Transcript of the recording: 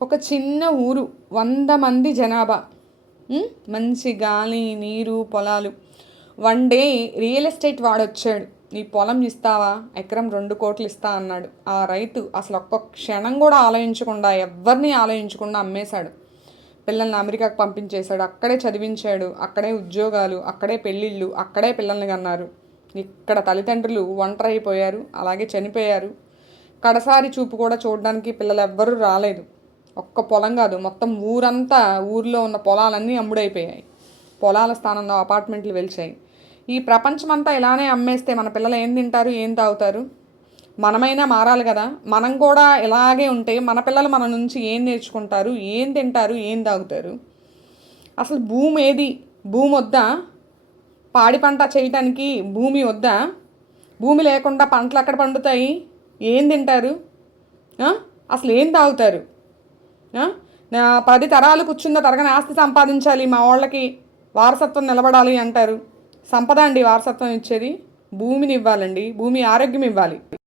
ఒక చిన్న ఊరు, 100 మంది జనాభా, మంచి గాలి, నీరు, పొలాలు. వన్ డే రియల్ ఎస్టేట్ వాడొచ్చాడు. నీ పొలం ఇస్తావా, ఎకరం 2 కోట్లు ఇస్తా అన్నాడు. ఆ రైతు అసలు ఒక్క క్షణం కూడా ఆలోచించకుండా, ఎవరిని ఆలోచించకుండా అమ్మేశాడు. పిల్లల్ని అమెరికాకు పంపించేశాడు, అక్కడే చదివించాడు, అక్కడే ఉద్యోగాలు, అక్కడే పెళ్ళిళ్ళు, అక్కడే పిల్లల్ని కన్నారు. ఇక్కడ తల్లిదండ్రులు ఒంటరి అయిపోయారు, అలాగే చనిపోయారు. కడసారి చూపు కూడా చూడడానికి పిల్లలు ఎవ్వరూ రాలేదు. ఒక్క పొలం కాదు, మొత్తం ఊరంతా, ఊర్లో ఉన్న పొలాలన్నీ అమ్ముడైపోయాయి. పొలాల స్థానంలో అపార్ట్మెంట్లు వెలిచాయి. ఈ ప్రపంచమంతా ఇలానే అమ్మేస్తే మన పిల్లలు ఏం తింటారు, ఏం తాగుతారు? మనమైనా మారాలి కదా. మనం కూడా ఇలాగే ఉంటే మన పిల్లలు మన నుంచి ఏం నేర్చుకుంటారు, ఏం తింటారు, ఏం తాగుతారు? అసలు భూమి ఏది? భూమి వద్దా? పాడి పంట చేయటానికి భూమి వద్దా? భూమి లేకుండా పంటలు ఎక్కడ పండుతాయి? ఏం తింటారు? అసలు ఏం తాగుతారు? 10 తరాలు కూర్చున్న తరగని ఆస్తి సంపాదించాలి, మా వాళ్ళకి వారసత్వం నిలబడాలి అంటారు. సంపద అండి వారసత్వం ఇచ్చేది? భూమిని ఇవ్వాలండి, భూమి ఆరోగ్యం ఇవ్వాలి.